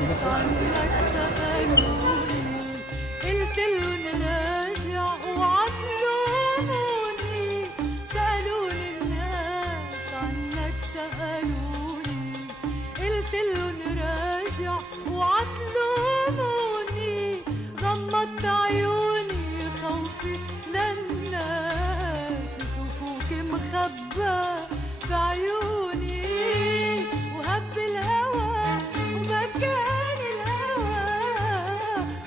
عنك سألوني قلت لهم راجع وعطلوني. سألوني الناس عنك سألوني قلت لهم راجع وعطلوني. غمضت عيوني خوفي للناس يشوفوك مخبى بعيوني. وهب الهوى وبكاني الهوى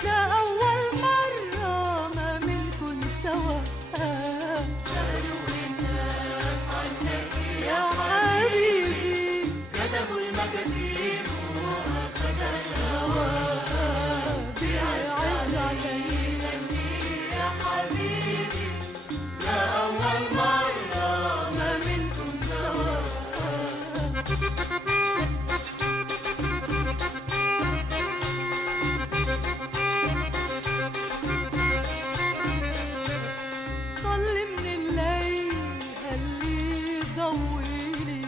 لأول مرة ما منكن سوا. سألوني الناس عنك يا حبيبي كتبوا المكاتيب وأخذ الهوى بيعز علي. يا حبيبي لأول مرة ما منكن سوا. طل من الليل قالي ضويلي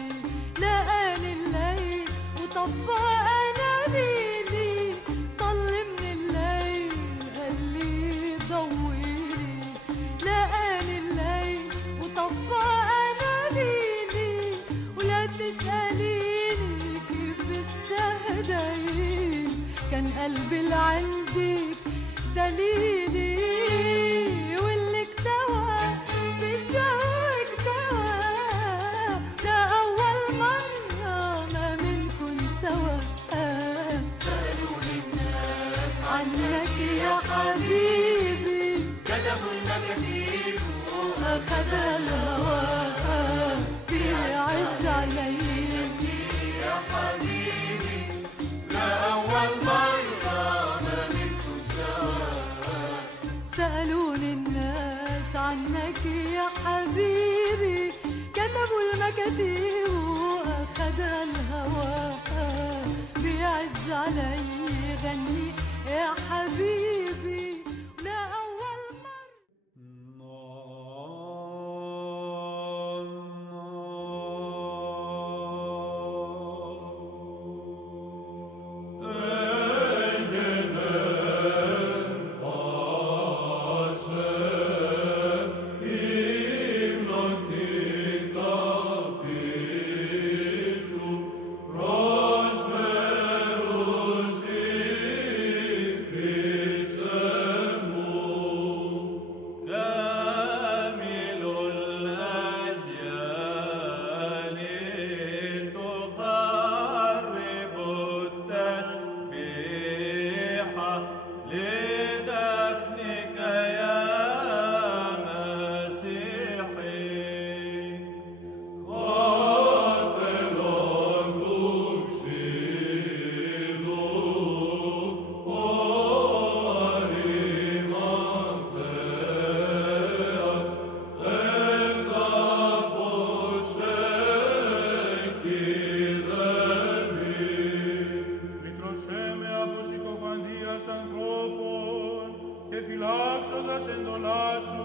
لقاني الليل وطفى اناديلي. طل من الليل قالي ضويلي لقاني الليل وطفى اناديلي. ولا تسأليني كيف استهديت كان قلبي لعندك دليلي. واللي اكتوى بالشوق اكتوى لأول مرة ما منكن سوا. سألوني الناس عنك يا حبيبي كتبوا المكاتيب أخذ الهوى بيعز علي. يا حبيبي لأول مرة ما منكم سوا. سألوني الناس عنك يا حبيبي كتبوا المكاتيب وأخذ الهوى بيعز علي. غني يا حبيبي لأول مرة. لدفنك يا مسيحي غافل تكسيلو وريما فياس اقف شكي Μικροσέμε από συκοφαντίας ανθρώπων και φυλάξοντας εντολά σου.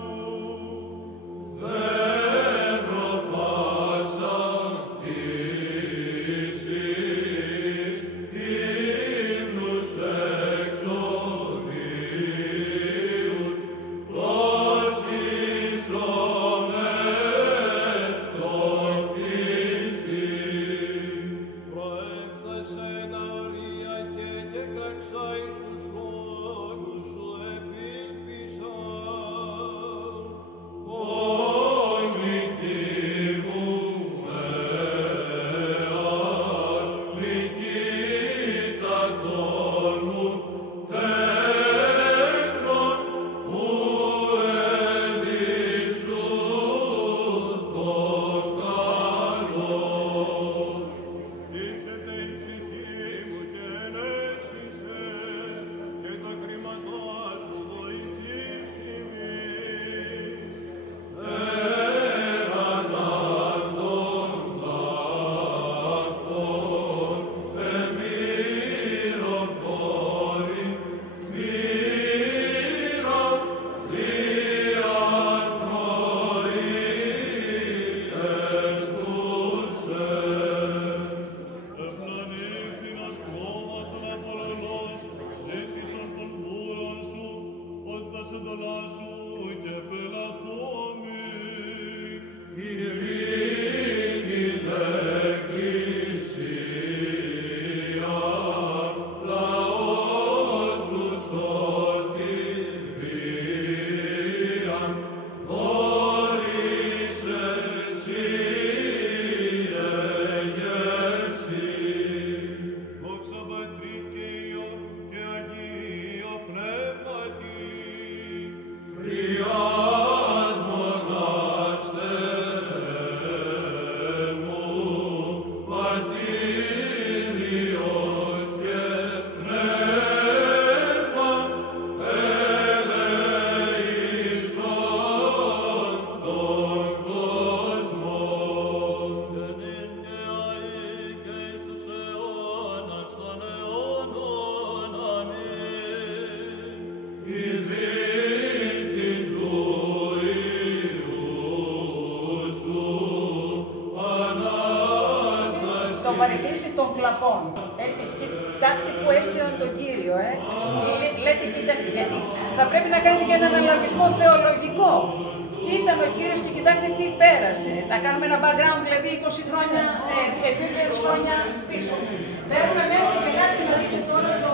Προέκθεσαι να οριακέ και κραξάεις τους λόγους σου επίλπισαν. Είσαι την ψυχή μου και ενέσισε και το κλαπών. Έτσι, κοιτάξτε που έσυραν τον Κύριο, λέτε τι ήταν, γιατί θα πρέπει να κάνετε και έναν αναλογισμό θεολογικό. Τι ήταν ο Κύριος και κοιτάξτε τι πέρασε. Να κάνουμε ένα background, δηλαδή 20 χρόνια, 2000 χρόνια πίσω. Παίρνουμε μέσα και κάτι να δείτε τώρα το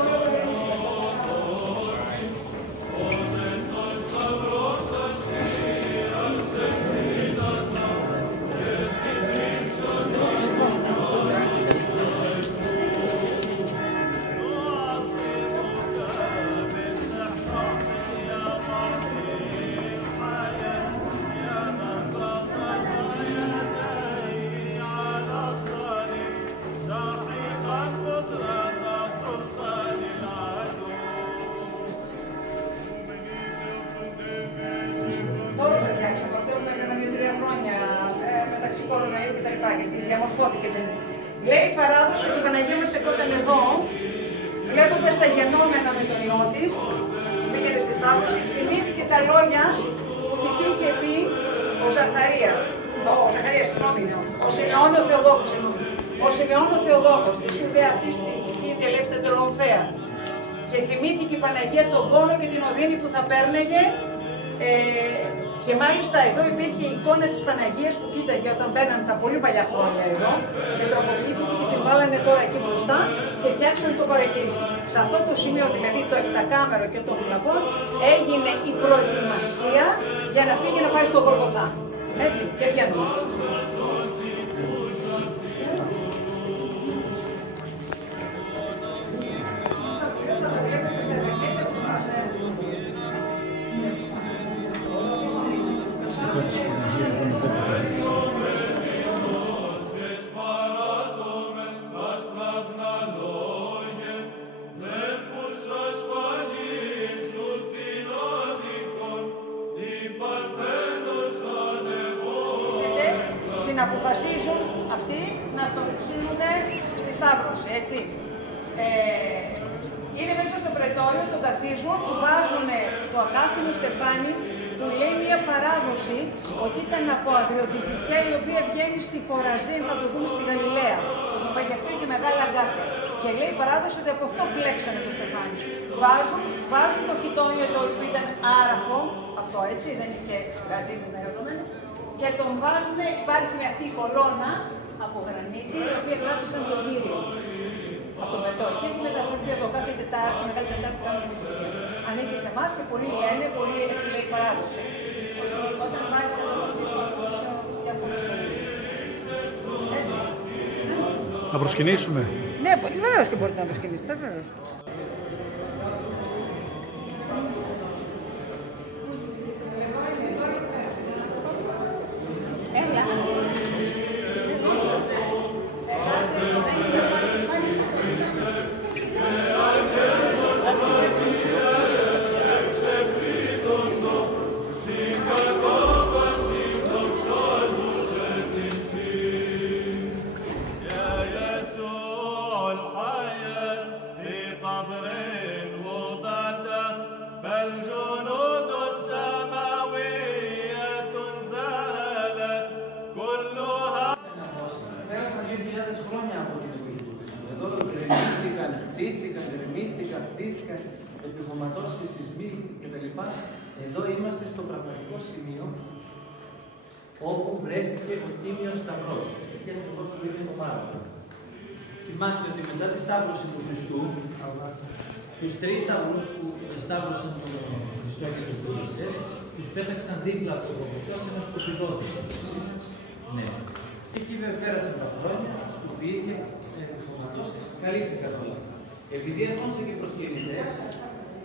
Λέει η παράδοση ότι η Παναγία μας στεκόταν εδώ, βλέποντας τα γενόμενα με τον ιό της, πήγαινε στη Σταύρωση, θυμήθηκε τα λόγια που της είχε πει ο Ζαχαρίας, ο Σιμεών ο Θεοδόκος, ο Σιμεών ο Θεοδόκος, και σου είπε αυτή στη τελεύστα τρομφέα. Και θυμήθηκε η Παναγία τον πόνο και την οδύνη που θα πέρνεγε. Και μάλιστα εδώ υπήρχε η εικόνα της Παναγίας που κοίταγε όταν μπαίναν τα πολύ παλιά χρόνια εδώ και τροποποιήθηκε και την βάλανε τώρα εκεί μπροστά και φτιάξανε το παρεκκλήσι. Σε αυτό το σημείο, δηλαδή το επτακάμερο και των κλαπών, έγινε η προετοιμασία για να φύγει να πάει στο Γολγοθά. Έτσι, και βγαίνουμε. Συναποφασίζουν αυτοί να το ψήνουν στη Σταύρωση, έτσι. Είναι μέσα στο πρετόριο, τον καθίζουν, του βάζουν το ακάθινο στεφάνι, του λέει μια παράδοση ότι ήταν από αγριοτζητζιθιά η οποία βγαίνει στη Χοραζίν, θα το δούμε στη Γαλιλαία. Γι' αυτό είχε μεγάλα αγκάθια. Και λέει η παράδοση ότι από αυτό πλέξανε το στεφάνι. Βάζουν το χιτόνιο το οποίο ήταν άραχο, αυτό έτσι, δεν είχε γαζίνη με ερωτωμένο, και τον βάζουν, υπάρχει με αυτή η κολόνα από γρανίτη, η οποία κράτησαν τον Κύριο. Από το μετό. Και έχει μεταφερθεί εδώ κάθε Τετάρτη, Μεγάλη Τετάρτη κάνουμε μυστήρια. Ανήκει σε εμάς και πολλοί λένε, πολύ έτσι λέει η παράδοση. Ότι όταν βάζεις εδώ αυτούς τους διάφορους έτσι. Να προσκυνήσουμε. Ναι, βεβαίως και μπορείτε να προσκυνήσετε, βεβαίως. Χτίστηκαν, επιχωματώσεις, σεισμοί κτλ. Εδώ είμαστε στο πραγματικό σημείο όπου βρέθηκε ο Τίμιος Σταυρός. Εκεί ακριβώς είναι το πάρκο. Θυμάστε ότι μετά τη σταύρωση του Χριστού, τους τρεις σταυρούς που σταύρωσαν τον Χριστό και τους τουρίστες, τους πέταξαν δίπλα από το Γολγοθά σε ένα σκουπιδόδι. Ναι. Και εκεί πέρασαν τα χρόνια, σκουπίδια, επιχωματώσεις, καλύφθηκαν όλα. Επειδή έρχονται και προσκυνητές,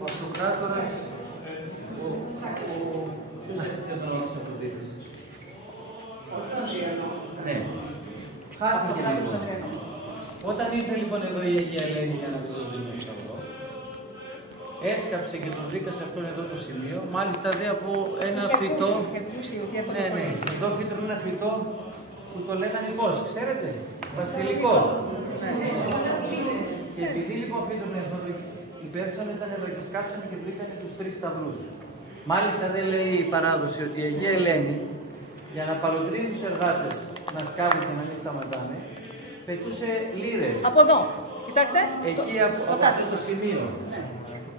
ο Αυτοκράτορας, ποιος έπαιξε τον λόγο της αποτύπησης. Ναι. Χάθηκε λοιπόν. Όταν ήρθε λοιπόν εδώ η Αγία Ελένη για να δει τον Τίμιο Σταυρό, έσκαψε και τον βρήκα σε αυτόν εδώ το σημείο, μάλιστα δε από ένα φυτό. Ναι, ναι. Εδώ φύτρω ένα φυτό που το λέγανε πώς, ξέρετε, βασιλικό. Και επειδή λοιπόν φύτρωνε αυτό, οι Πέρσανε ήταν εδώ και σκάψανε και βρήκανε τους τρεις σταυρούς. Μάλιστα δεν λέει η παράδοση ότι η Αγία Ελένη, για να παροτρύνει τους εργάτες να σκάβουν και να μην σταματάνε, πετούσε λίρες. Από εδώ. Κοιτάξτε. Εκεί από αυτό το σημείο.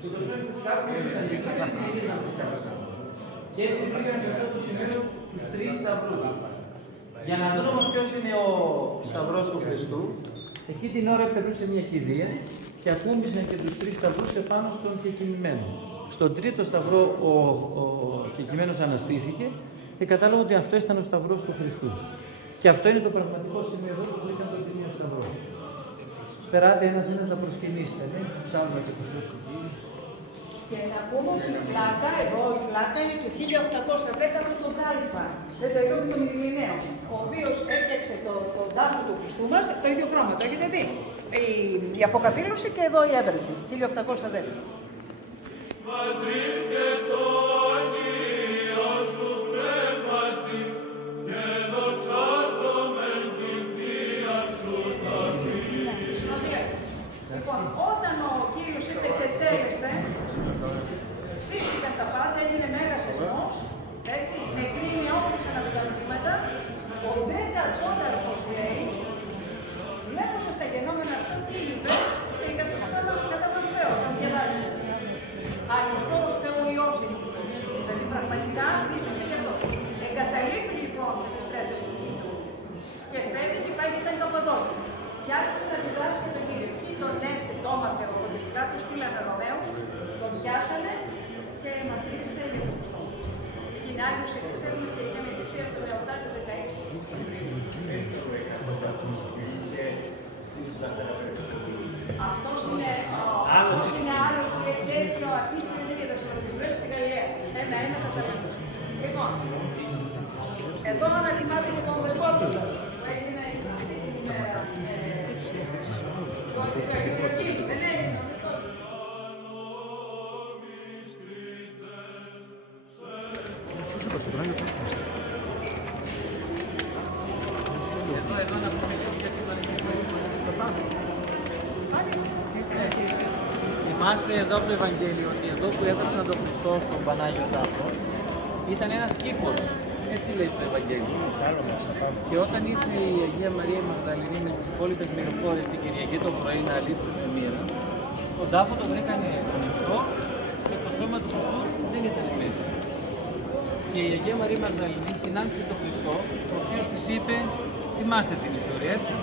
Και το σώμα της Χάρτης ήταν γεγονός να τους κάνουν. Και έτσι πήγαν σε αυτό το σημείο τους 3 σταυρούς. Για να δουν όμως ποιος είναι ο σταυρός του Χριστού, εκεί την ώρα περνούσε μια κηδεία και ακούμπησαν και τους 3 σταυρούς επάνω στον κεκοιμημένο. Στον τρίτο σταυρό ο κεκοιμημένος αναστήθηκε και κατάλαβε ότι αυτό ήταν ο σταυρός του Χριστού. Και αυτό είναι το πραγματικό σημείο εδώ που ήταν το τιμίο σταυρό. Περάτε ένας θα προσκυνήσετε, ναι, ψάχνουμε και το Χριστό. Και να πούμε ότι η πλάκα, εδώ η πλάκα είναι του 1810 στον Κάλυφα. Δεν το είπαμε τον Ειρηναίο, ο οποίος έφτιαξε τον τάφο του Χριστού μας, το ίδιο χρώμα, το έχετε δει. Η αποκαθήλωση και εδώ η έβρεση, 1810. Πατρί και το Αγίο σου πνεύματι και δοξάζομεν την Θεία σου ταφή. Λοιπόν, όταν ο Κύριος είπε τετέλεστε, σύστηκαν τα πάντα, έγινε μέγας σεισμός, έτσι, με κρίνια όπληξαν από τα βήματα. Ο 14ος λέει, βλέποντας τα γενόμενα αυτά, τι είπε, και κατά τον Θεό, τον γελάζει. Αληθώς Θεοϊός είναι αυτός. Δηλαδή πραγματικά πίστεψε και αυτό. Εγκαταλείπει λοιπόν με τη στρατιωτική του και φεύγει και πάει και ήταν Καπαδόκης. Και άρχισε να διδάσκει και τον Κύριο. Εκεί τον έστε, το έμαθε ο Ποντισκράτος, στείλανε Ρωμαίους, τον πιάσανε και μαρτύρησε για τον Χριστό. Την Άγιος Εκκλησίας και η Εκκλησία από το 16. Αυτός είναι άλλος που έχει τέτοιο αφήστηκε και τα συλλογισμένους στην Γαλλία. Ένα θα τα λέμε. Λοιπόν, εδώ ανατιμάται και τον δεσπότη σας, που έγινε αυτή την ημέρα. Θυμάστε εδώ από το Ευαγγέλιο ότι εδώ που έδωσαν τον Χριστό στον Πανάγιο Τάφο ήταν ένας κήπος. Έτσι λέει στο Ευαγγέλιο. Και όταν ήρθε η Αγία Μαρία η Μαγδαληνή με τις υπόλοιπες μυροφόρες την Κυριακή το πρωί να αλείψουν τη μοίρα, τον τάφο τον βρήκανε ανοιχτό και το σώμα του Χριστού δεν ήταν μέσα. Και η Αγία Μαρία Μαγδαληνή συνάντησε τον Χριστό, ο οποίος της είπε, θυμάστε την ιστορία, έτσι.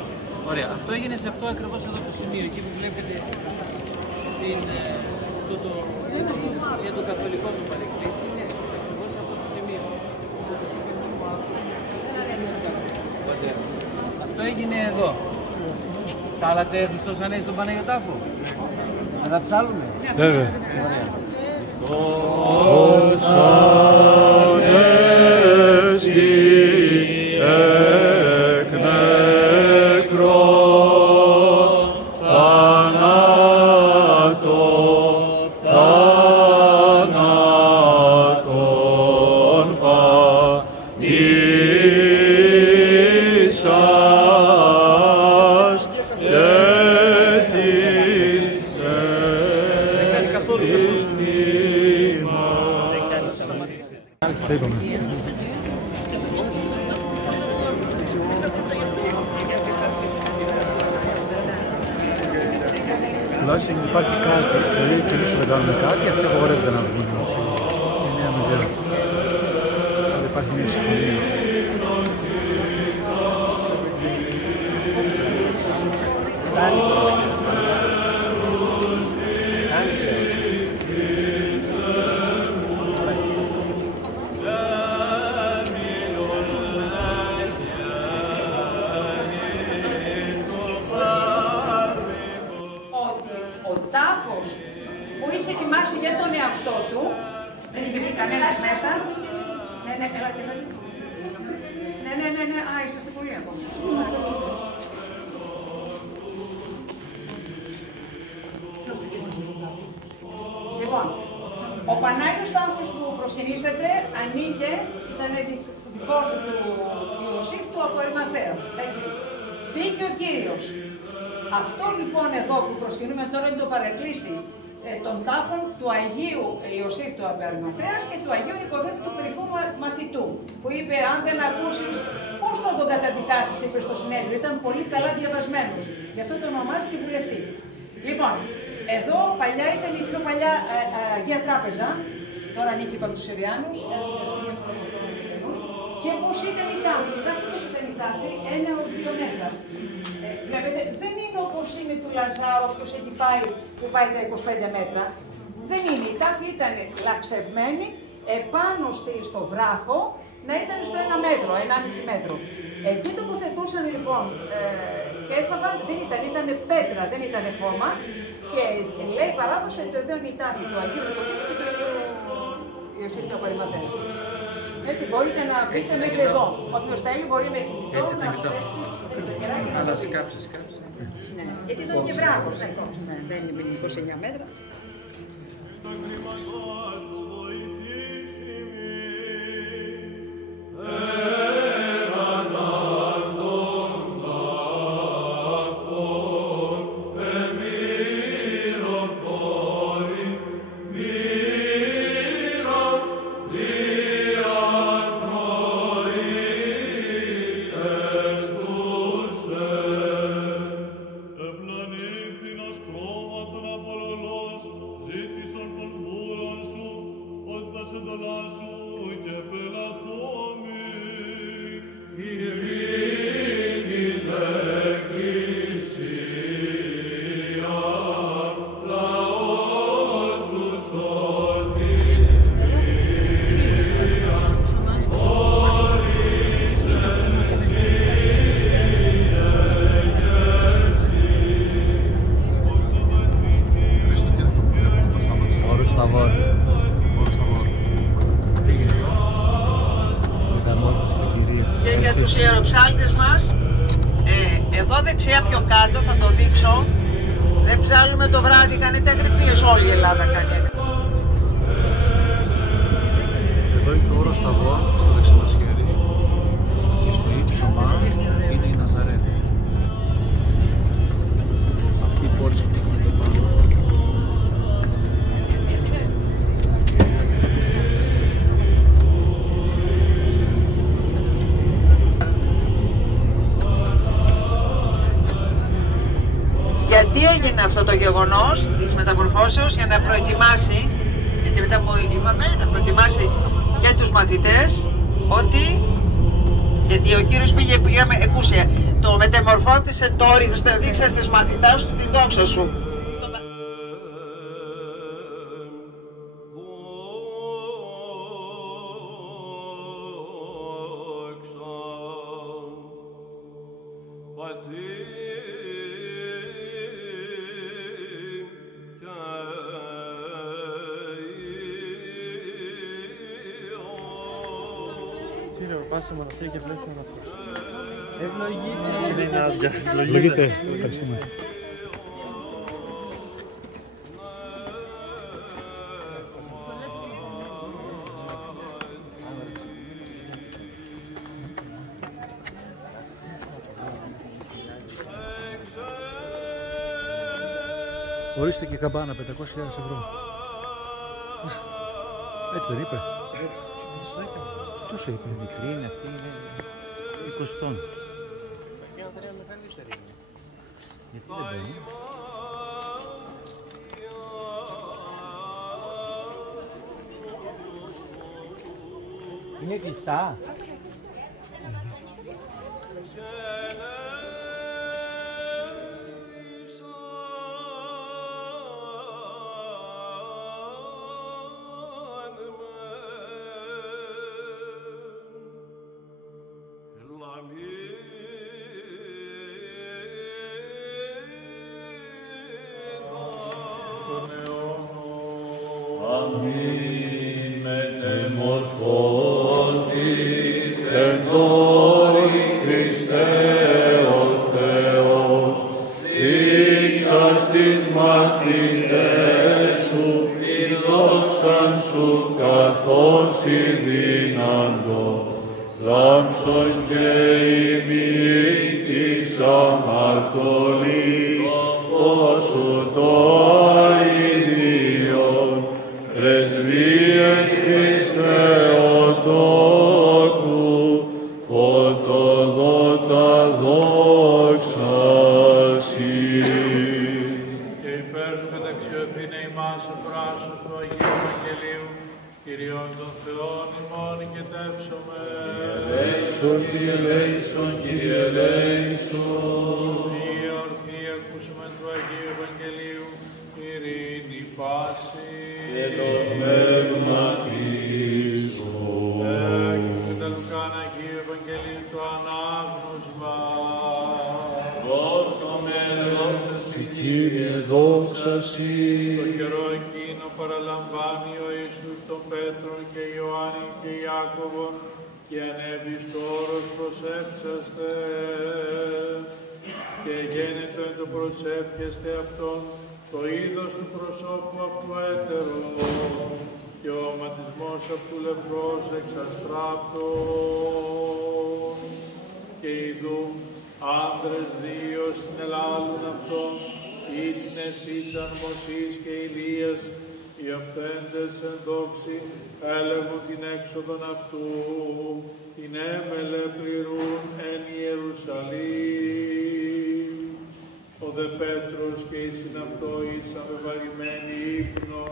Ωραία. Αυτό έγινε σε αυτό ακριβώς εδώ το σημείο, εκεί που βλέπετε για το καθολικό του παρεκκλήσι, είναι ακριβώς αυτό το σημείο. Αυτό έγινε εδώ. Ψάλατε Χριστός Ανέστη τον Παναγιο Τάφο? Να τα ψάλουμε? Βέβαια. Χριστός Ανέστη εκ νεκρών θανάτων πανήσας και της Τα είπαμε. Τουλάχιστον υπάρχει κάτι, δηλαδή και εμείς δεν κάνουμε κάτι, αυτοί απαγορεύεται να βγουν. Είναι μια μηδέα. Δεν υπάρχει μια συμφωνία. Για τον εαυτό του, δεν είχε μπει κανένας μέσα. Ναι, έλα και μέσα. Ναι, α, είσαστε πολύ ακόμα. Λοιπόν, ο Πανάγιος Τάφος που προσκυνήσατε ανήκε, ήταν δικός του Ιωσήφ του από Ερημαθαίος, έτσι. Μπήκε ο Κύριος. Αυτό λοιπόν εδώ που προσκυνούμε τώρα είναι το παρεκκλήσι. των τάφων του Αγίου Ιωσήφ του Απεαρμαθέας και του Αγίου Νικοδήμου του Περυφού Μαθητού, που είπε: αν δεν ακούσεις, πώς θα τον καταδικάσεις, είπε στο συνέδριο. Ήταν πολύ καλά διαβασμένος. Γι' αυτό τον ονομάζει και βουλευτή. Λοιπόν, εδώ παλιά ήταν η πιο παλιά Αγία Τράπεζα, τώρα ανήκει από τους Συριάνους. Και πώς ήταν η τάφη. Πώς ήταν η τάφη, 1 ως 2 μέτρα. Βλέπετε, δεν είναι όπως είναι του Λαζάρου, όποιος έχει πάει, που πάει τα 25 μέτρα. Δεν είναι. Η τάφη ήταν λαξευμένη επάνω στο βράχο, να ήταν στο 1 μέτρο, 1,5 μέτρο. Εκεί τοποθετούσαν λοιπόν και έσταβαν, ήταν πέτρα, δεν ήταν χώμα. Και λέει παράδοση ότι εδώ είναι η τάφη του Αγίου Νικοδήμου και του Ιωσήφ του Απεαρμαθέας. Έτσι μπορείτε να πείτε μέχρι εδώ. Όποιος θέλει μπορεί με κινητό να αφαιρέσει το κεράκι. Αλλά σκάψε. Ναι, γιατί ήταν και βράχος. Δεν είναι 29 μέτρα. Τους ιεροψάλτες μας, εδώ δεξιά πιο κάτω θα το δείξω, δεν ψάλουμε το βράδυ, κάνετε αγρυπνίες, όλη η Ελλάδα κάνει. Εδώ είναι το όρο Σταβών, στο δεξί μας χέρι, και στο ύψωμα είναι η Ναζαρέτ. Αυτή η πόλη που είναι εδώ πάνω. Γιατί έγινε αυτό το γεγονός της μεταμορφώσεως? Για να προετοιμάσει, γιατί μετά που είπαμε, να προετοιμάσει και τους μαθητές ότι, γιατί ο Κύριος πήγε που είχαμε εκούσια, το μεταμορφώτησε το όριγος, δείξε στις μαθητάς σου τη δόξα σου. Πάσε μοναστήρι και βλέπουμε να αυτό. Ευλογείτε. Ευχαριστούμε. Ορίστε και καμπάνα, 500.000 ευρώ. Έτσι δεν είπε? Τόσο είπε, μικρή είναι αυτή, είναι 20 τόνους. Γιατί δεν μπαίνει? Είναι κλειστά. Αμήν μετεμορφώθης εν δώρη Χριστέ ο Θεός, δείξας τις μαθητές σου την δόξαν σου καθώς ιδίναντο, λάμψον και ημίτης αμαρτωλής, όσου το αηδί υπέρ του καταξιωθήνε ημάς ο πράσος του Αγίου Ευαγγελίου, Κυριών των Θεών ημών ηκετεύσομαι. Ελέησον, Κύριε ελέησον, Κύριε ελέησον. Σοφία ορθή ακούσουμε του Αγίου Ευαγγελίου, ειρήνη πάση. Και το πνεύμα Χριστού. Έκρινε τα Λουκάν Αγίου Ευαγγελίου το ανάγνωσμα. Δόστομε, δόξα Συ, Κύριε, δόξα Συ. Το καιρό εκείνο παραλαμβάνει ο Ιησούς τον Πέτρο και Ιωάννη και Ιάκωβο και ανέβη στο όρος προσεύξαστε. Και γένετο εν το προσεύχεστε αυτόν το είδος του προσώπου αυτού έτερο και ο ματισμός αυτού λευκός εξαστράπτων. Και ειδού άντρες δύο συνελάλουν αυτόν, ήτνες ήσαν Μωσής και Ηλίας, οι αυθέντες εν δόξη έλεγουν την έξοδον αυτού, την έμελε πληρούν εν Ιερουσαλήμ. Ο δε Πέτρος και η συναυτό ήσαν βεβαρημένοι ύπνο,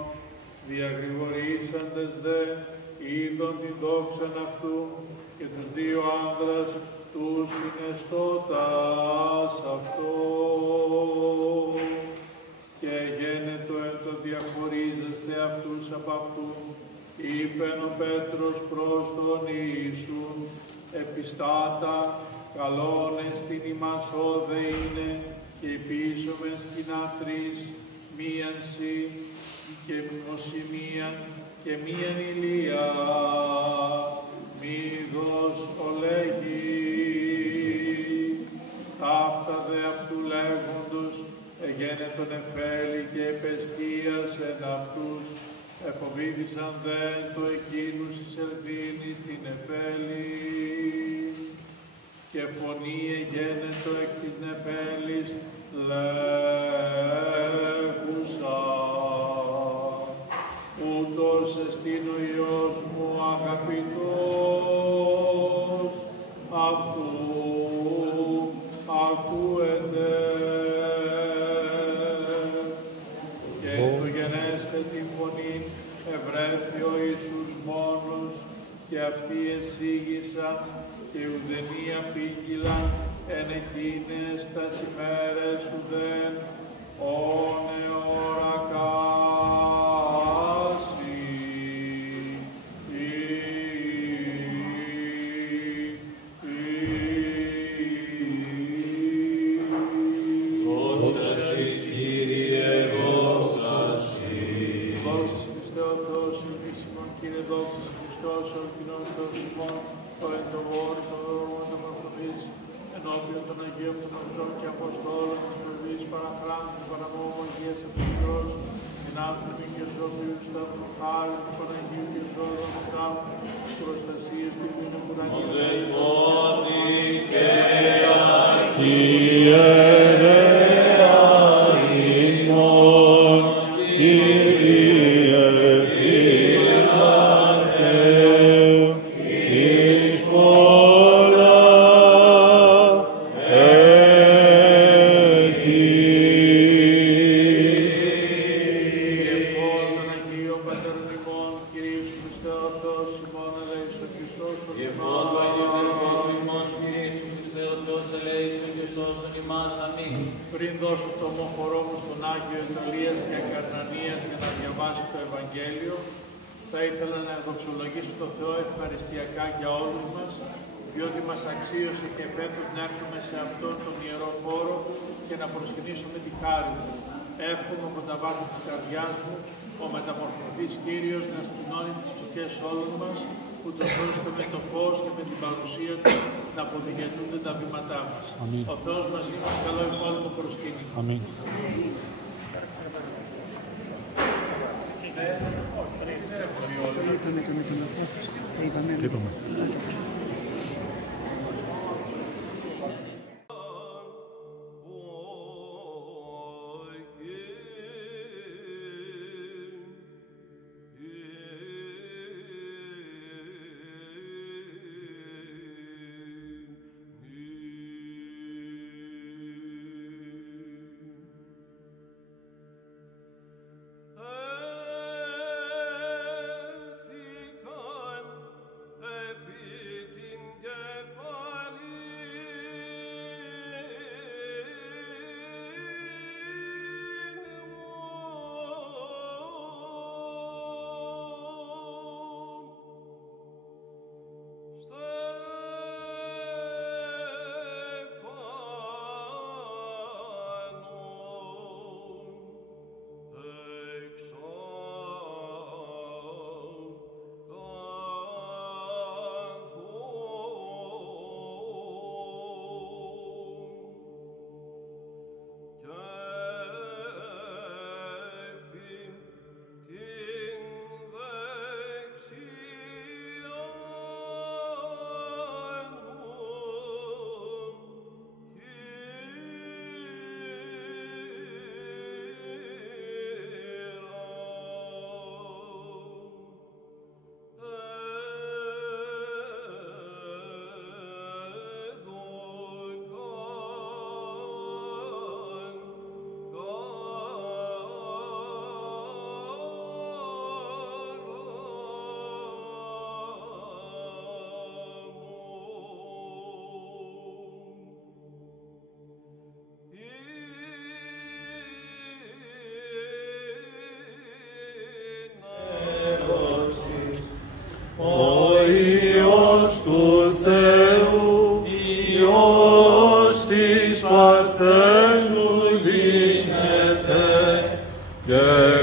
διαγρηγορήσαντες δε είδον την δόξαν αυτού και τους δύο άνδρας τους συναισθώτας αυτό. Και γένετο εν το διαχωρίζεστε αυτούς από αυτού, είπεν ο Πέτρος προς τον Ιησούν, επιστάτα, καλόν εστιν ημάς όδε είναι, και επίσομεν στην ατρής, μίαν σοι και μνοσημίαν και μίαν ηλία, μήδος ολέγει. Ταύτα δε αυτού λέγοντος, εγένετον εφέλη και επεστίας εν αυτούς, εφοβήθησαν δε το εκείνους εις ελπίνης την εφέλη. Και φωνή εγένετο εκ της νεφέλης λέγουσα, ούτως εστίν ο Υιός μου αγαπητός, αυτού ακούετε. Και εκτογενέστε τη φωνή ευρέθη ο Ιησούς μόνος, και αυτοί εσύγησαν και ουδενή απήγγειλαν εν εκείνες τας ημέρες ουδέν όνε ορακάσει. Δόξα Συ, Κύριε, δόξα Συ. Δόξα Συ Χριστέ ο Θεός ελπίσιμον, Κύριε, δόξα Συ Χριστός ο κοινός Θεός ημών, το εν το γόρι, το δρόμο, το μορφωθείς, ενώπιον των Αγίων των Πατρών και Αποστόλων, της προβείς παραχράντου, παραμόμου Αγίας Αυτοκρός, την άνθρωποι και ζώπιου σταύρου χάρη, του Παναγίου και ζώδων του τάφου, προστασίες του Ιούνου Ουρανίου. Ο Δεσπότη και αρχιερέα ημών, Κύριε φύλακε εις πολλά έτη. Διευκόν των Αγίων Πατέρων ημών, Κυρίους Χριστέ ο Θεός ημών, ελέησον και σώσον Διευκόν του Αγίου Δεσπότου ημών, Κύριε Ιησού Χριστέ ο Θεός, ελέησον και σώσον ημάς. Αμήν. Πριν δώσω το ομόχωρό μου στον Άγιο Ιταλίας και Καρνανίας για να διαβάσει το Ευαγγέλιο, θα ήθελα να δοξολογήσω το Θεό ευχαριστιακά για όλους μας, διότι μας αξίωσε και φέτος να έρθουμε σε αυτόν τον ιερό χώρο και να προσκυνήσουμε τη χάρη του. Εύχομαι από τα βάθη της καρδιάς μου ο μεταμορφωθής Κύριος να σκηνώνει τις ψυχές όλων μας, ούτως ώστε με το φως και με την παρουσία του να αποδηγετούνται τα βήματά μας. Αμήν. Ο Θεός μαζί μας, καλό υπόλοιπο προσκύνημα. Αμήν. Είπαμε.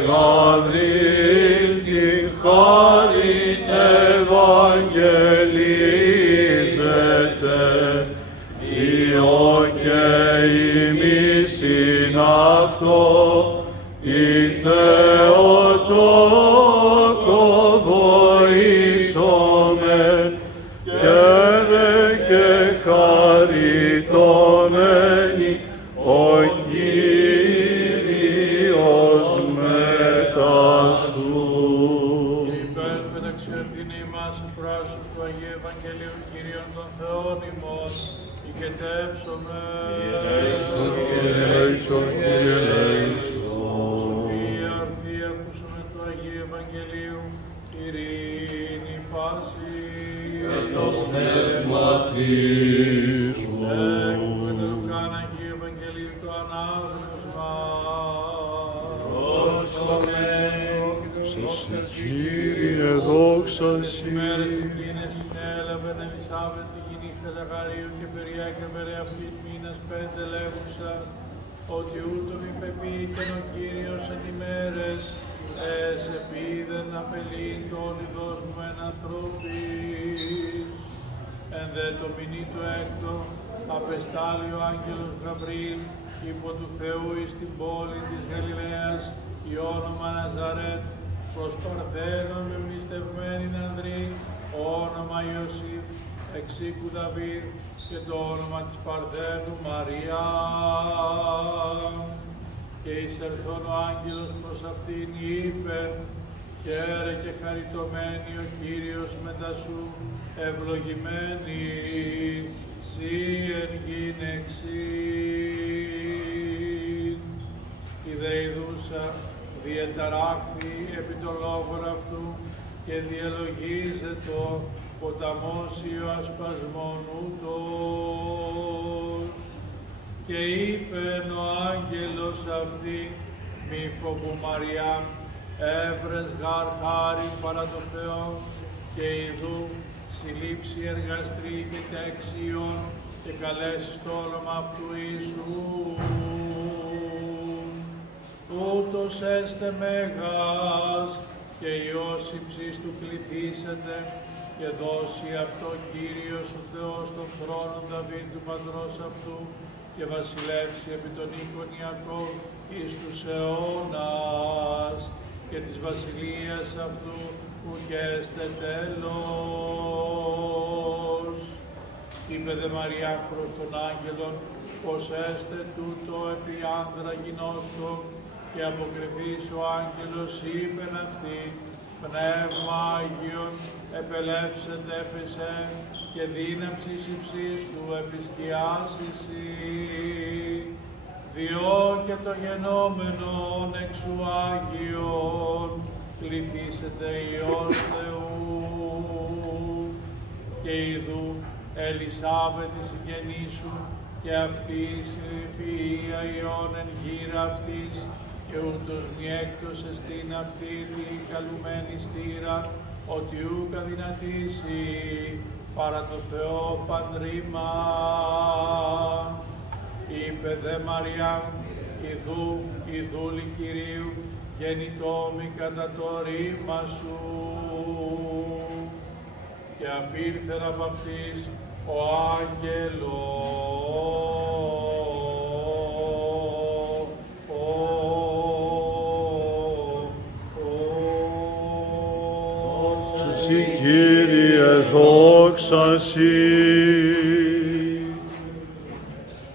Γαβρίλ την χάριν ευαγγελίζεται, Υιό και ημίσιν αυτό, η Θεοτόκο βοήσομεν, καίρε και χαριτωμένοι, ο Κύριος μετά σου. Υπέρ μεταξιωθήνε ημάς πράσου του Αγίου Ευαγγελίου Κυρίων των Θεών ημών, οικετεύσομαι. Ελέησον, Κύριε, ελέησον. Σοφία αρθή ακούσαμε του Αγίου Ευαγγελίου, ειρήνη πάση. Και το πνεύμα σου. Έκουβε του καν Αγίου Ευαγγελίου του ανάγνωσμα. Δόξα σε Κύριε, δόξα σε. Μέρες εκείνες συνέλαβεν Ελισάβετ τη γυνήχτα Ζαχαρίου και περιέκρεβε αυτή μήνας 5 λέγουσα, ότι ούτω μη πεποίηκεν ο Κύριος εν ημέρες, επείδεν απελήν το όνειδος μου εν ανθρώπης. Εν δε το μηνύ του έκτο, απεστάλλει ο άγγελος Γαβρίλ, υπό του Θεού εις την πόλη της Γαλιλαίας, η όνομα Ναζαρέτ, προς Παρθένον με μνηστευμένην ανδρή, όνομα Ιωσήφ, εξοίκου Δαβίδ, και το όνομα της Παρθένου Μαρία. Και εισερθών ο άγγελος προς αυτήν είπε, χαίρε και χαριτωμένη ο Κύριος μετά σου, ευλογημένη σύ εν γυναιξήν. Η δεηδούσα διεταράχθη επί των λόγων αυτού και διαλογίζετο ποταμός Ιωασπασμόν ούτως. Και είπεν ο άγγελος αυτή, μη φοβού Μαριά, έβρες γαρ χάριν παρά το Θεό, και ιδού συλλήψει εργαστρή και τέξιον, και καλέσεις το όνομα αυτού Ιησούν. Ούτως έστε μέγας, και Υιός υψής του κληθήσετε, και δώσει αυτό Κύριος ο Θεός των θρόνων Δαβίδ του πατρός αυτού, και βασιλεύσει επί των οίκων Ιακώβ εις τους αιώνας, και της βασιλείας αυτού ουκέστε τέλος. Είπε δε Μαριά προς τον άγγελον, πως έστε τούτο επί άνδρα γινώσκο, και αποκριθείς ο άγγελος είπεν αυτή, Πνεύμα Άγιον, επελεύσετε έπεσε, και δύναμψης υψής του επισκιάσισι. Διό και το γενόμενον εξου Άγιον, κληθήσετε Υιός Θεού. Και ιδού Ελισάβετ τη συγγενή σου, και αυτή η συλληπία Υιών εν γύρα αυτής, και ούτως μη έκτος εστίν αυτή τη καλουμένη στήρα, ότι ούκ αδυνατήσει παρά το Θεό παντρήμα. Είπε δε Μαριά, η δούλη Κυρίου, γεννητόμη κατά το ρήμα σου. Και απήλθεν από αυτής ο άγγελος. Συ Κύριε, δόξα Συ.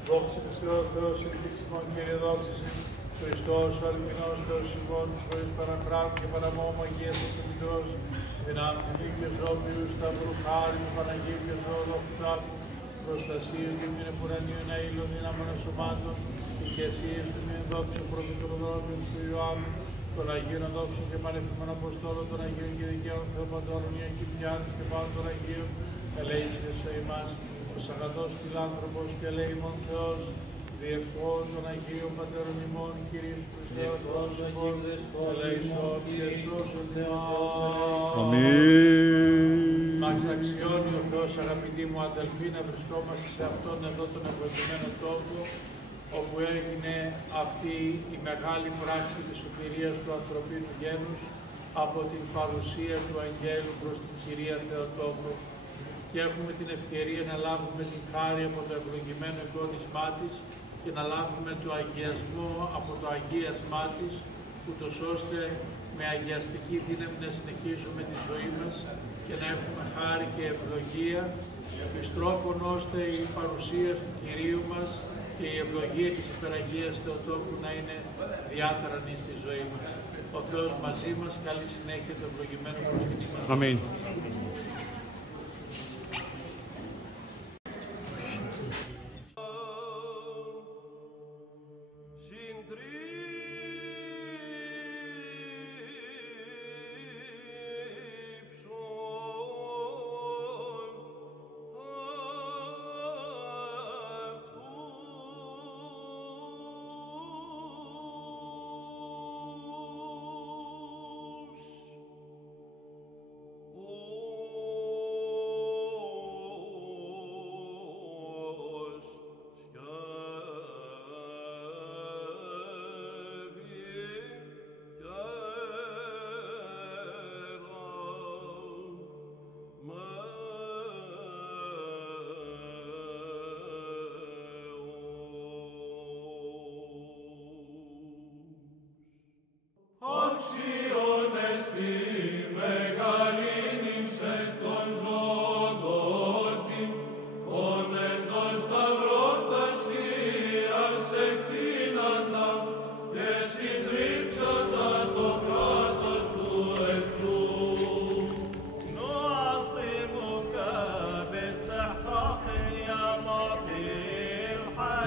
Δόξα τως Θεός, Θεός ελπίσιμον, Κύριε, δόξα Συ. Χριστός, ο αληθινός Θεός ημών, της ζωής παρακράτου και παραμόμου Αγίας του Μητρός, δυνάμει δίκαιος ζώπιου σταυρού χάρη του Παναγίου και ζωοδόχου τάφου, προστασίες του μήνε πουρανίων αήλων δυνάμων σωμάτων, ηγεσίες του μήνε δόξου προβιτροδρόμιου του Ιωάννου, των Αγίων Αδόξων και Πανεφημών Αποστόλων, των Αγίων και Δικαίων Θεοπατώρων, Ιακυπιάνης και πάνω των Αγίων, ελέησον σε ημάς, ως αγαθός φιλάνθρωπος και ελέημον Θεός, διευκόν των Αγίων Πατέρων ημών, Κύριος Χριστός, Θεός ημών, ελέησον και σώσον Θεός. Αμήν. Μας αξιώνει ο Θεός, αγαπητοί μου αδελφοί, να βρισκόμαστε σε αυτόν εδώ τον ευλογημένο τόπο, όπου έγινε αυτή η μεγάλη πράξη της σωτηρίας του ανθρωπίνου γένους από την παρουσία του Αγγέλου προς την Κυρία Θεοτόκο, και έχουμε την ευκαιρία να λάβουμε την χάρη από το ευλογημένο εικόνισμά της και να λάβουμε το αγιασμό από το αγίασμά της, ούτως ώστε με αγιαστική δύναμη να συνεχίσουμε τη ζωή μας και να έχουμε χάρη και ευλογία, εις τρόπον ώστε η παρουσία του Κυρίου μας και η ευλογία της Υπεραγίας Θεοτόκου να είναι διάτρανη στη ζωή μας. Ο Θεός μαζί μας, καλή συνέχεια του ευλογημένου προσκυνήματος. Αμήν.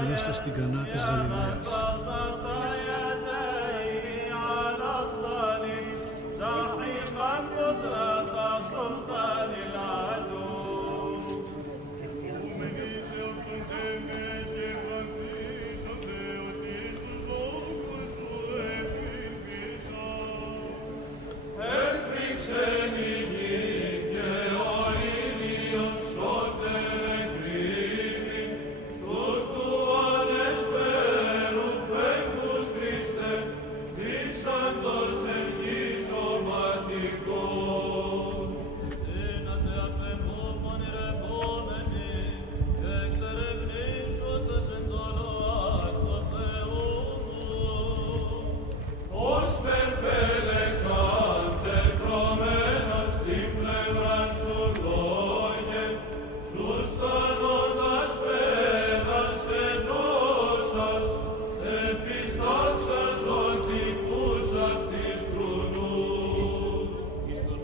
Είμαστε στην Κανά της Γαλιλαίας. Εις τον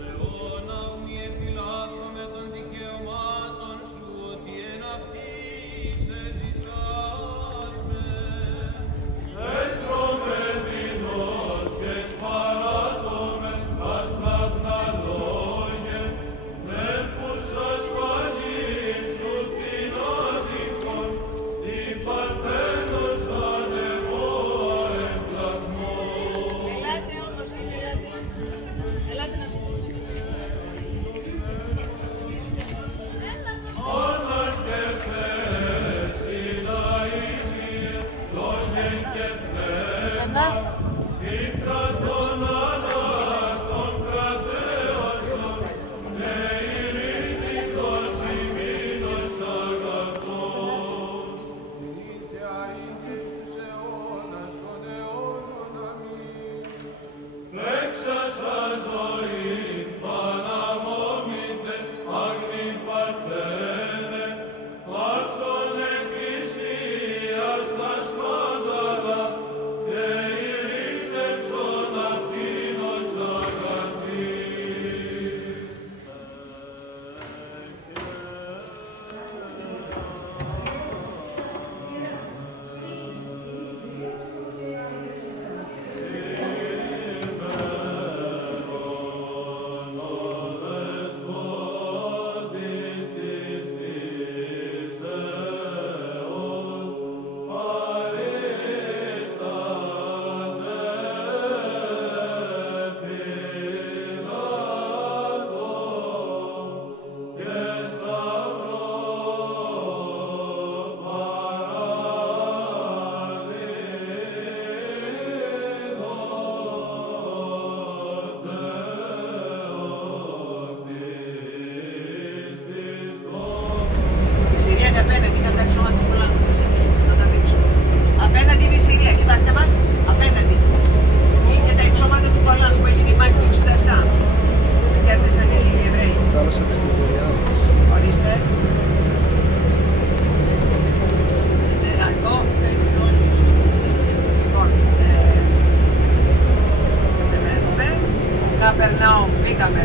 Καπερνάουμ, μπήκαμε.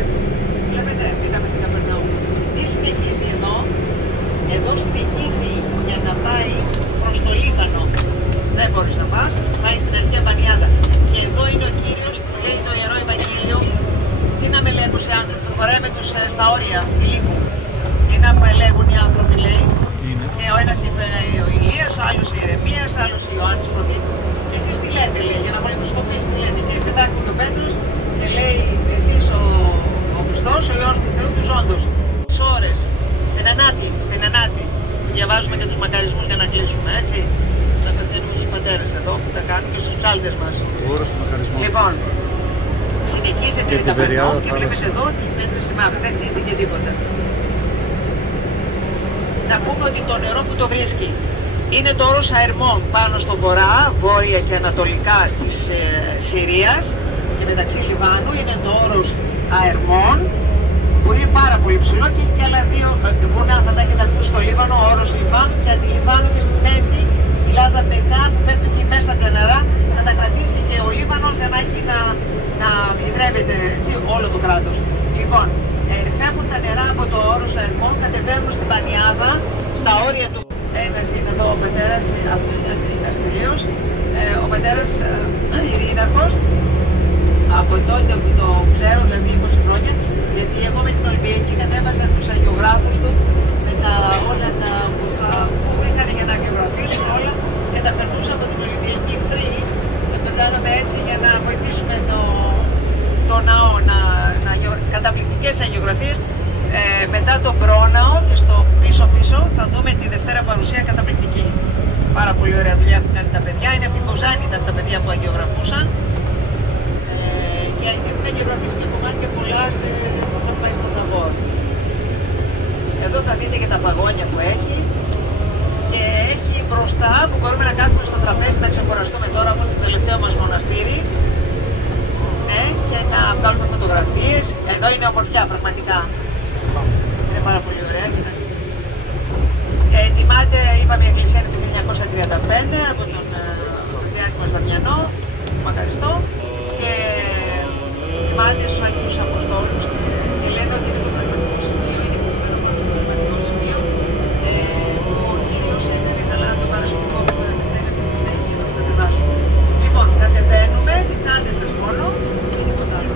Βλέπετε, μπήκαμε στην Καπερνάουμ. Τι συνεχίζει εδώ? Εδώ συνεχίζει για να πάει προς το Λίβανο. Δεν μπορείς να πας, πάει στην Αρχαία Βανιάδα. Και εδώ είναι ο Κύριος που λέει το Ιερό Ευαγγέλιο. Τι να με λέγουν σε άνθρωποι, προχωράμε τους στα όρια Φιλίππου. Τι να με λέγουν οι άνθρωποι, λέει. Και ο ένας είπε ο Ηλίας, ο άλλος η Ηρεμίας, ο άλλος ο Ιωάννης Προφήτης. Και εσείς τι λέτε, λέει, για να πολιτοσκοπήσει, τι λέτε. Και πετάχτηκε ο Πέτρος και λέει, εσείς ο Χριστός, ο Υιός του Θεού του Ζώντος. Τις ώρες, στην Ενάτη, που διαβάζουμε και τους μακαρισμούς για να κλείσουμε, έτσι. Να απευθύνουμε στους πατέρες εδώ που τα κάνουν και στους ψάλτες μας. Ο όρος του μακαρισμού. Λοιπόν, συνεχίζεται η Καπερνάουμ και βλέπετε εδώ και πέτρες σημάδες, δεν χτίστηκε τίποτα. Να πούμε ότι το νερό που το βρίσκει είναι το όρος Αερμών πάνω στο βορρά, βόρεια και ανατολικά της Συρίας και μεταξύ Λιβάνου είναι το όρος Αερμών που είναι πάρα πολύ ψηλό και έχει και άλλα δύο βουνά, θα τα έχετε ακούσει στο Λίβανο, ο όρος Λιβάνου και αντιλιβάνου και στη μέση κοιλάδα Πεκά που παίρνουν εκεί μέσα τα νερά να τα κρατήσει και ο Λίβανος για να έχει να υδρεύεται έτσι, όλο το κράτος. Λοιπόν, φεύγουν τα νερά από το όρος Αερμών, κατεβαίνουν στην Πανιάδα, στα όρια του. Ένας είναι εδώ ο πατέρας, αυτό είναι αστηλίος, ο πατέρας Ειρήναρχος, από τότε που το ξέρω, δηλαδή 20 χρόνια, γιατί εγώ με την Ολυμπιακή κατέβαζα τους αγιογράφους του, με όλα τα που είχαν για να αγιογραφήσουν όλα και τα περνούσα από την Ολυμπιακή free, και το κάναμε έτσι για να βοηθήσουμε το ναό, καταπληκτικές αγιογραφίες. Μετά το πρόναο και στο πίσω θα δούμε τη Δευτέρα παρουσία καταπληκτική. Πάρα πολύ ωραία δουλειά που κάνουν τα παιδιά. Είναι από την Κοζάνη ήταν τα παιδιά που αγιογραφούσαν. Και έχουν αγιογραφήσει και κομμάτια και πολλά όταν πάει στον Ταβόρ. Εδώ θα δείτε και τα παγόνια που έχει. Και έχει μπροστά που μπορούμε να κάθουμε στο τραπέζι να ξεκουραστούμε τώρα από το τελευταίο μας μοναστήρι. Και να βγάλουμε φωτογραφίες. Εδώ είναι ομορφιά πραγματικά. Είναι πάρα πολύ ωραία. Ετοιμάται, είπαμε, η εκκλησία είναι το 1935 από τον Πατριάρχη μας Δαμιανό, μακαριστό, και ετοιμάται στους Αγίους Αποστόλους και λένε ότι είναι το πραγματικό σημείο, είναι χτισμένο πάνω στο πραγματικό σημείο. Ο Κύριος έκανε καλά το παραλυτικό που στέγασε τη στέγη για να το κατεβάσουμε. Λοιπόν, κατεβαίνουμε, τις άντες σας μόνο, και τίποτα άλλο.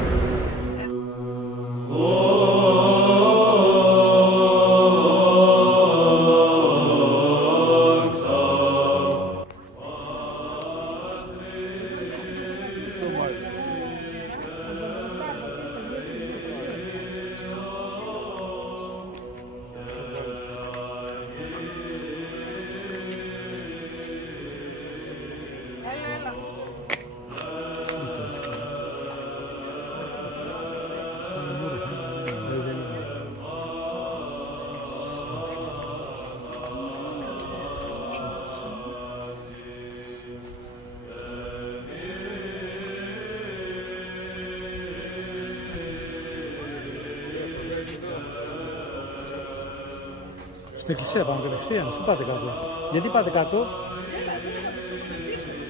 Στην εκκλησία πάμε κατευθείαν. Πού πάτε κάτω? Γιατί πάτε κάτω?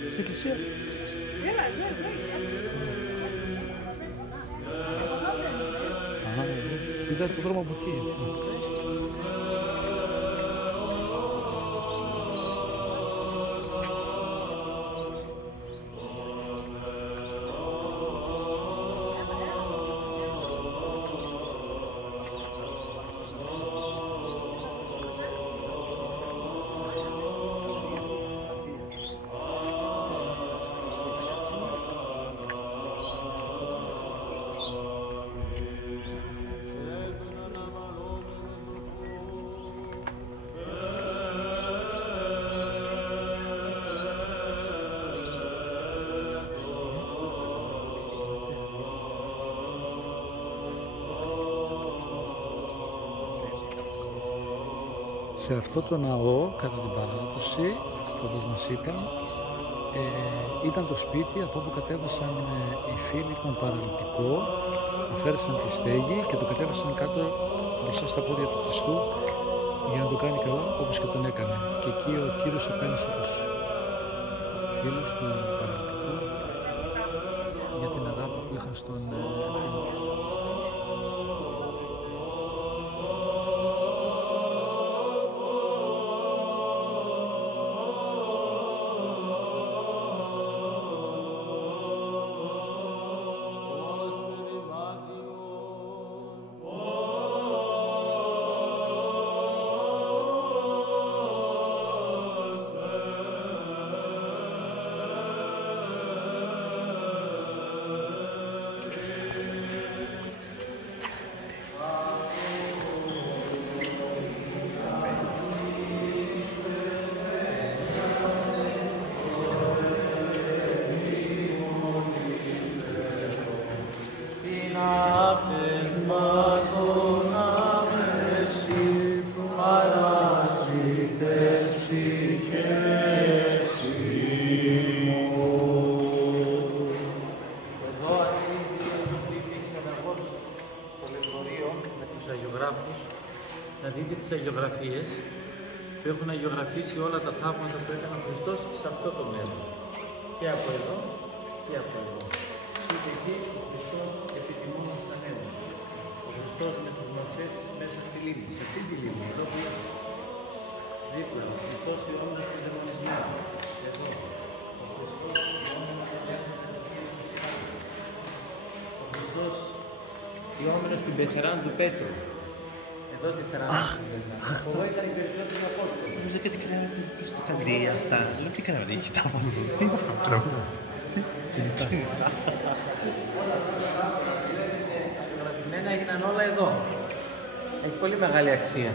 Στην εκκλησία. Είδατε το δρόμο από εκεί. Σε αυτό το ναό, κατά την παράδοση, όπως μας είπαν, ήταν το σπίτι από όπου κατέβασαν οι φίλοι τον παραλυτικό, αφαίρεσαν τη στέγη και το κατέβασαν κάτω μπροστά στα πόδια του Χριστού για να το κάνει καλά όπως και τον έκανε. Και εκεί ο Κύριος επένεσε τους φίλους του παραλυτικού για την αγάπη που είχαν λόγος των φίλων τους. Να δείτε τις αγιογραφίες που έχουν αγιογραφήσει όλα τα θαύματα που έκανε ο Χριστός σε αυτό το μέρος. Και από εδώ και από εδώ. Είτε εκεί ο Χριστός επιτιμών μας ανέβη. Ο Χριστός με τους μαθές μέσα στη λίμνη. Σε αυτή τη λίμνη, εδώ που είναι. Δίπλα, ο Χριστός ιόμενος του δαιμονισμένου. Εδώ. Ο Χριστός ιόμενος του δαιμονισμένου. Ο Χριστός ιόμενος του πεθεράν του Πέτρου. Εδώ τη θεραπεία. Εδώ ήταν οι περισσότεροι Απόστολοι. Νομίζω κάτι κάνανε στο καντί αυτά. Λέω τι κάνανε, είχε τα βάλω. Τι είναι αυτό που τρώω. Τι είναι αυτό. Αγαπημένα έγιναν όλα εδώ. Έχει πολύ μεγάλη αξία.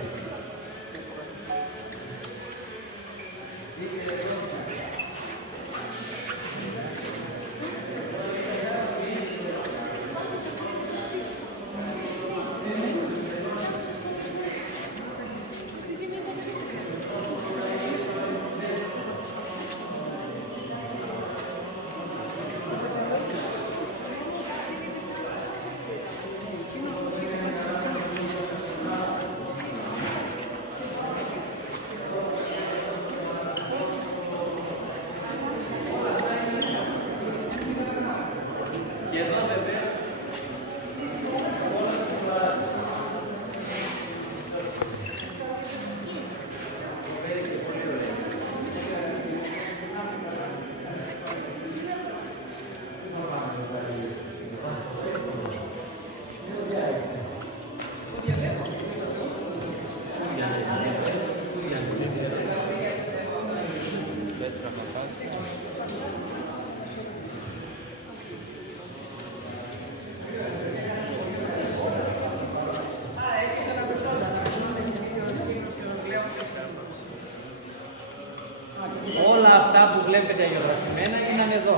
Όλα αυτά που βλέπετε αγιογραφημένα έγιναν εδώ,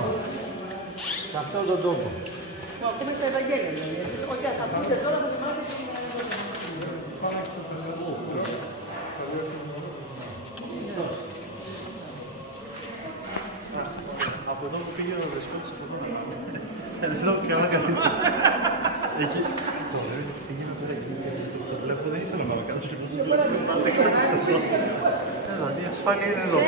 σε αυτόν τον τόπο. Το ακούμε στα Ευαγγέλια, δηλαδή. Όχι, θα πείτε τώρα θα το μάθετε. Από εδώ που πήγε ο Δεσπότης από εδώ. Εδώ καλά καθίσατε. Εκεί. Τι γίνεται τώρα εκεί. Το βλέπω, δεν ήθελα να με κάτσω και μου βάλτε κάτι στο σώμα. Έλα, η ασφάλεια είναι εδώ.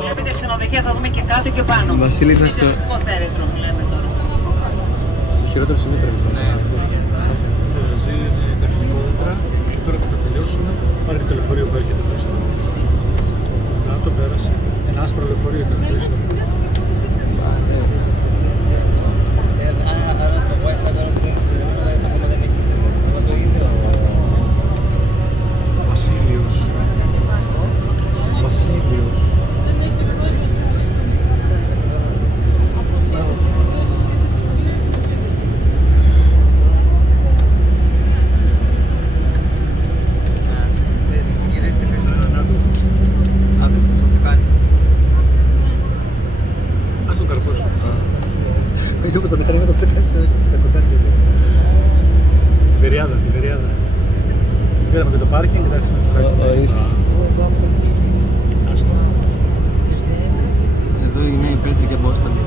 Βλέπετε ξενοδοχεία, θα δούμε και κάτω και πάνω. Βασίλη, είναι στο... θέρετρο βλέπουμε τώρα. Στο χειρότερο σημείο τραβήσα. Ναι, Βασίλη είναι τεχνικότητα και τώρα που θα τελειώσουμε πάρει το λεωφορείο που έρχεται πίσω. Να το πέρασε. Ένα άσπρο λεωφορείο ήταν πίσω. Άρα το Wi-Fi τώρα που είναι ακόμα δεν έχει. Εγώ το είδε ο Βασίλειος. Βασίλειος. Το μηχανήμα το πετάστε τα κοντάρια. Τη Βεριάδα. Πήραμε και το πάρκινγκ, εντάξει, μας το ευχαριστώ. Εδώ είναι η Πέτρη και Απόστολοι.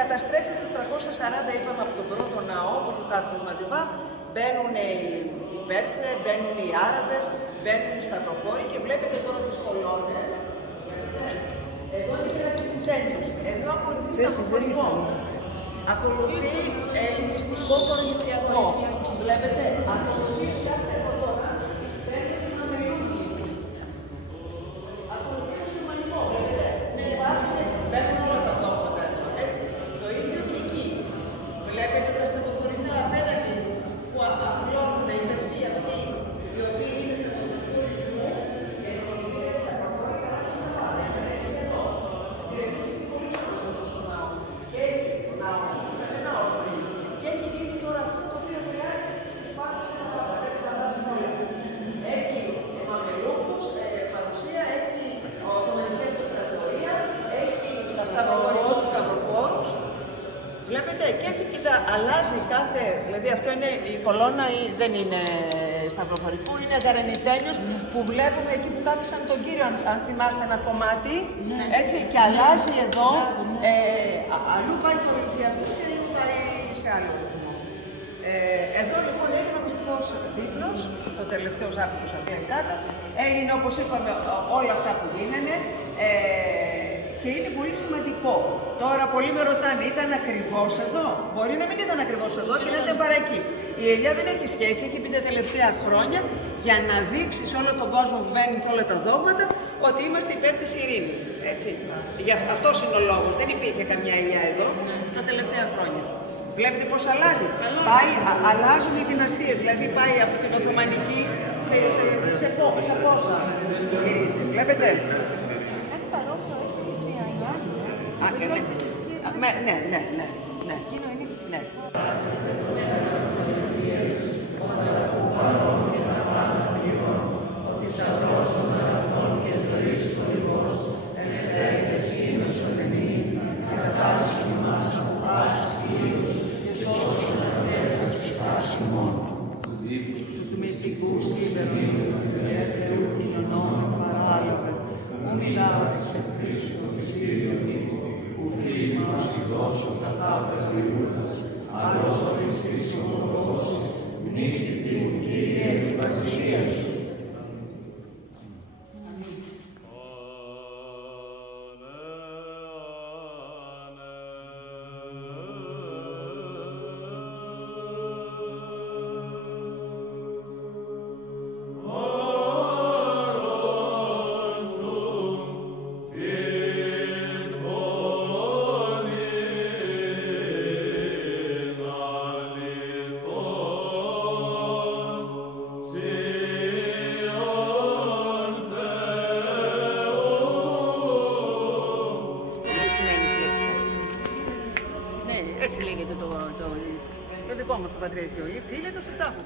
καταστρέφεται το 340, είπαμε, από τον πρώτο ναό, που έχει ο Κάρτσας Μαντιβά, μπαίνουν οι Πέρσες, μπαίνουν οι Άραβες, μπαίνουν οι σταυροφόροι και βλέπετε τώρα τις κολόνες. Εδώ είναι Κρατητένιος. Εδώ ακολουθεί σταυροφορικό. Ακολουθεί ελληνιστικό κορινθιακό. Βλέπετε, ακολουθεί κάθε από τώρα. Παίρνει την αμελούκη. Ακολουθεί το σουρμανικό, βλέπετε. Παίρνουν όλα τα δόγματα εδώ, έτσι. Το ίδιο και εκεί. Βλέπετε τα σταυροφορικά απέναντι που απλώνουν οι μεσοί αυτοί, οι οποίοι είναι σταυροφορικού ρυθμού. Και έχει γίνει τώρα αυτό το οποίο χρειάζεται στους πάντες να πρέπει να βάζουν όλα. Έχει μαμελούκους, παρουσία, έχει Οθωμανική Αυτοκρατορία, έχει σταυροφόρους. Βλέπετε, και έχει και αλλάζει κάθε, δηλαδή αυτό είναι η κολόνα, δεν είναι σταυροφορικού, είναι γαρενιτένιος που βλέπουμε εκεί που κάθισαν τον Κύριο, αν θυμάστε ένα κομμάτι, έτσι, και αλλάζει εδώ, αλλού πάει το Ολυμπιακό και αλλού πάει σε άλλο ρυθμό. Εδώ λοιπόν έγινε ο μυστικός δείπνος, το τελευταίο Σάββατο που σας κάτω, έγινε όπως είπαμε όλα αυτά που γίνανε, και είναι πολύ σημαντικό. Τώρα πολλοί με ρωτάνε, ήταν ακριβώς εδώ? Μπορεί να μην ήταν ακριβώς εδώ και να ήταν παρακεί. Η Ελιά δεν έχει σχέση, έχει πει τα τελευταία χρόνια για να δείξει σε όλο τον κόσμο που μπαίνουν και όλα τα δόγματα ότι είμαστε υπέρ της ειρήνης. Έτσι. Αυτός είναι ο λόγος. Δεν υπήρχε καμιά Ελιά εδώ τα τελευταία χρόνια. Βλέπετε πώς αλλάζει. Αλλάζουν οι δυναστείες, δηλαδή πάει από την Οθωμανική σε πόσα. Βλέπετε. Ναι. Εκείνο είναι. Ναι. Του μυστικού σήμερον, Θεού κοινωνών παράλαβε, μου μιλάω σε Χριστό Χριστίος, που φίλος ειδώσω καθάβε Ιούδας, άλλος Χριστής ομολογός, μνήστη μου Κύριε η βασιλεία σου. Έτσι λέγεται το δικό μας το πατριαρχείο. Φίλετο του τάφου.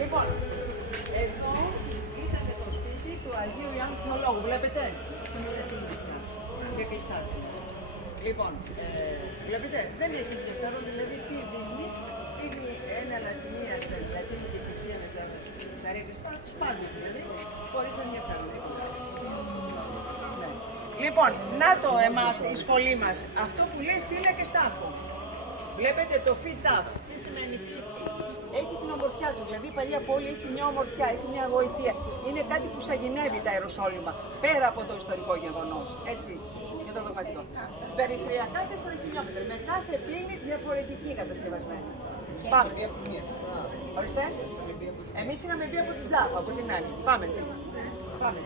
Λοιπόν, εδώ ήταν το σπίτι του Αγίου Ιωάννου Θεολόγου. Βλέπετε. Και κλειστά σήμερα. Λοιπόν, βλέπετε, δεν έχει ενδιαφέρον, δηλαδή τι δίνει. Δίνει ένα λατινία, λατινική εκκλησία με τα ψαρία κλειστά, τους πάντες δηλαδή, χωρίς ενδιαφέρον. Λοιπόν, να το εμάς, η σχολή μας, αυτό που λέει φύλλα και στάφο. Βλέπετε το φι τάφ. Τι σημαίνει φι? Έχει την ομορφιά του, δηλαδή η παλιά πόλη έχει μια ομορφιά, έχει μια γοητεία. Είναι κάτι που σαγηνεύει τα Ιεροσόλυμα, πέρα από το ιστορικό γεγονός. Έτσι, για το δωματικό. Περιφερειακά 4 χιλιόμετρα, με κάθε πύλη διαφορετική κατασκευασμένη. Πάμε. Ορίστε. Εμείς είχαμε μπει από την Τζάφα, από την άλλη. Πάμε. Πάμε.